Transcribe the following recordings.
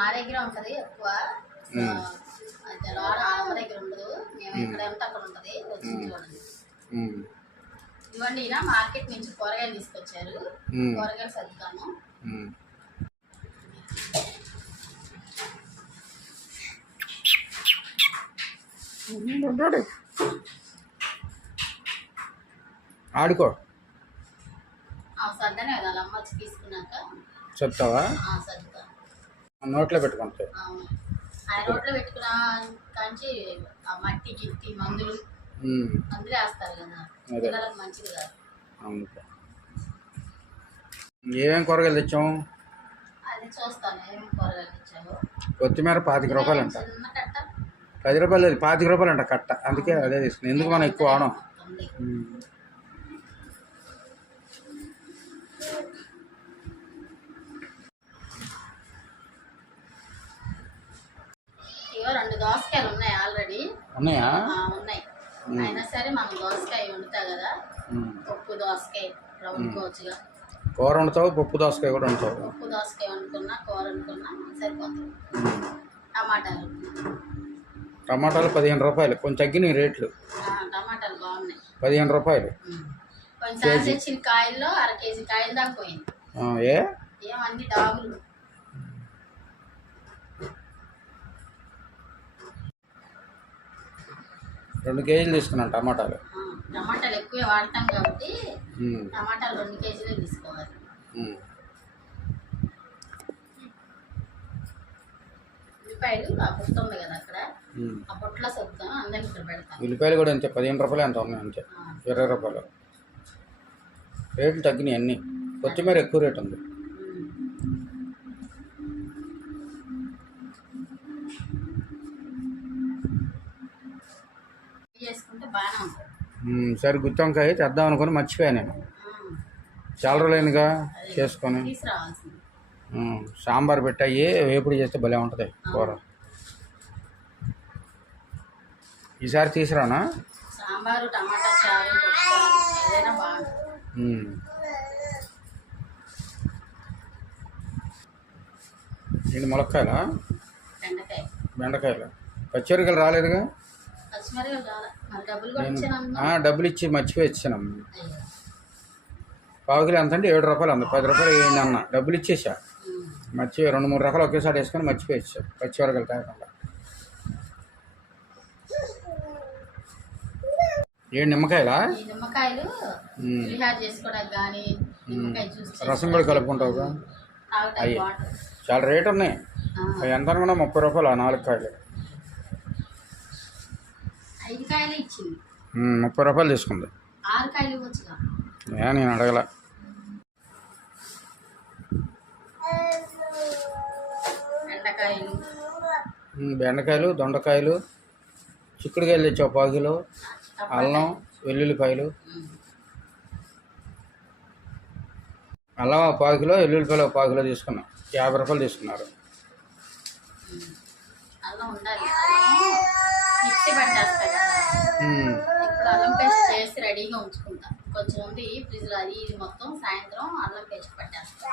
మా దగ్గర ఉంటది ఎక్కువ. అమ్మ దగ్గర ఉండదు. మేము ఎక్కడ ఎంత అక్కడ ఉంటది. వచ్చి చూడండి. ఇవ్వండి, ఈయన మార్కెట్ నుంచి కూరగాయలు తీసుకొచ్చారు. కూరగాయలు సర్దుతాను. ఆడుకో. సర్దనే కదా అమ్మ వచ్చి తీసుకున్నాక చెప్తావా? సర్దుతా. నోట్లో పెట్టుకుంటావు. ఆ నోట్లో పెట్టుకున్నా కానీ ఆ మట్టి గిట్టి మందులు అందులో వేస్తారు కదా, పిల్లలకు మంచిది కాదు. ఏమేమి కూరగాయలు తెచ్చాము? అది చూస్తాను ఏమేమి కూరగాయలు తెచ్చాము. కొత్తిమీర 25 రూపాయలు అంట. చిన్న కట్ట 10 రూపాయలు, 25 రూపాయలు అంట కట్ట. అందుకే అదే తీసుకున్నాను. ఎందుకు మనం ఎక్కువ ఆడం. ఇవో 2 దోసకాయలు ఉన్నాయి ఆల్రెడీ. ఉన్నాయా? ఉన్నాయి. అయినా సరే మనం దోసకాయ వండుతా కదా, పప్పు దోసకాయ వండుకోవచ్చుగా. కూర వండుతావు, పప్పు దోసకాయ కూడా వండుతావు. పప్పు దోసకాయ వండుకున్నా, కూర వండుకున్నా సరిపోతుంది. టమాటాలు 15 రూపాయలు. కొంచెం తగ్గినాయి రేట్లు. టమాటాలు బాగున్నాయి. 15 రూపాయలు. కొంచెం తెచ్చిన కాయల్లో 1/2 కేజీ కాయలు దాకా పోయింది. ఏమన్నీ డాగులు. రెండు కేజీలు తీసుకున్నాను టమాటాలు. టమాటాలు ఎక్కువే వాడతాం కాబట్టి టమాటాలు 2 కేజీలే తీసుకోవాలి. ఉల్లిపాయలు ఆ పుట్ట ఉంది కదా అక్కడ, ఆ పుట్టలో సర్దుతాను. అందరికి ఇక్కడ పెడతాను. ఉల్లిపాయలు కూడా అంతే 15 రూపాయలు ఎంత ఉన్నాయి అంతే. 20 రూపాయలు. రేట్లు తగ్గినాయి అన్నీ. కొత్తిమీర ఎక్కువ రేటు ఉంది. చేసుకుంటే బాగానే ఉంటుంది. సరే, గుత్తి వంకాయ తెద్దాం అనుకుని మర్చిపోయాను నేను. చాలా రోజులైనగా చేసుకొని. సాంబార్ పెట్టాయి, వేపుడు చేస్తే భలే ఉంటుంది కూర. ఈసారి తీసుకురానా? సాంబారు, టమాటా చారు ఏదైనా బాగుంటుంది. ఏంటి ములక్కాయలా? బెండకాయలు. పచ్చిమిరకాయలు రాలేదుగా? డబ్బులు ఇచ్చి మర్చిపోయి ఇచ్చాను. పావు కిలో ఎంత అంటే 7 రూపాయలు అంది. 10 రూపాయలు వేయండి అన్న. డబ్బులు ఇచ్చేసా. మర్చిపోయి 2-3 రకాలు ఒకేసారి వేసుకొని మర్చిపోయి ఇచ్చా. పచ్చిమిరకాయలు కాకుండా. నిమ్మకాయలా? రసం కూడా కలుపుకుంటావుగా? అవి చాలా రేటు ఉన్నాయి. అవి ఎంత అనుకున్నా 30 రూపాయలు 4 కాయలు. 30 రూపాయలు తీసుకుంది. నేను అడగల. బెండకాయలు, దొండకాయలు, చిక్కుడుకాయలు తెచ్చావు 1 కిలో. అల్లం, వెల్లుల్లిపాయలు. అల్లం 1 కిలో, వెల్లుల్లిపాయలు 1 కిలో తీసుకున్నాం. 50 రూపాయలు తీసుకున్నారు. అల్లం పేస్ట్ చేసి రెడీగా ఉంచుకుంటా. కొంచెం ఉంది ఫ్రిడ్జ్లో. అది ఇది మొత్తం సాయంత్రం అల్లం పేస్ట్ పట్టేస్తా.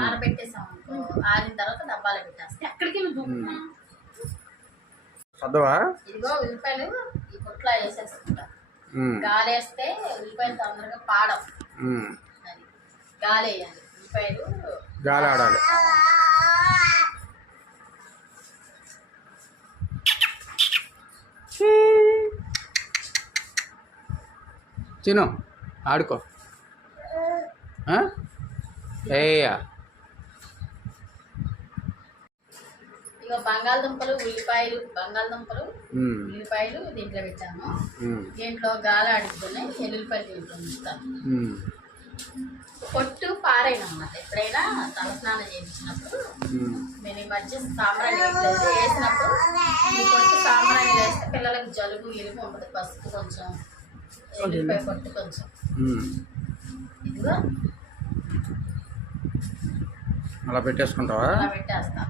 ఆరబెట్టేసాం అనుకో, ఆరిన తర్వాత డబ్బాలో పెట్టేస్తా. ఎక్కడికి చదవా? ఇదిగో ఉల్లిపాయలు ఈ పుట్లో వేసేసుకుంటా. గాలి వేస్తే ఉల్లిపాయలు తొందరగా పాడవు. అది గాలి వేయాలి. ఉల్లిపాయలు గాలి ఆడాలి. తిను, ఆడుకో. ఏయ్యా, ఇక బంగాళదుంపలు, ఉల్లిపాయలు, ఉల్లిపాయలు దీంట్లో పెట్టాను. దీంట్లో గాలి ఆడుకుని ఎల్లుల్లిపాయలు దీంట్లో ఉంచుతాను. పొట్టు పారైన అన్నమాట. ఎప్పుడైనా తలస్నానం చేయించినప్పుడు నేను ఈ మధ్య సాంబ్రాణి వేసినప్పుడు ఈ పొట్టు సాంబ్రాణి వేస్తే పిల్లలకు జలుబు ఇలుపు ఉంటుంది. పసుపు కొంచెం, ఎల్లుల్లిపాయ పొట్టు కొంచెం. ఇదిగో అలా పెట్టేసుకుంటావా? అలా పెట్టేస్తా.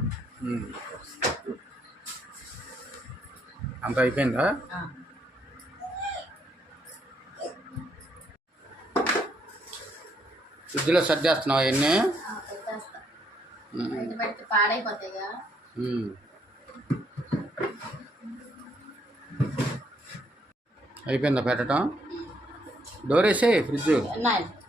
అంత అయిపోయిందా? ఫ్రిడ్జ్లో సర్దేస్తున్నావా? ఎన్ని బయట పెడితే పాడైపోతాయిగా. అయిపోయిందా పెట్టడం? డోర్ వేసే ఫ్రిడ్జ్. ఉన్నాయి.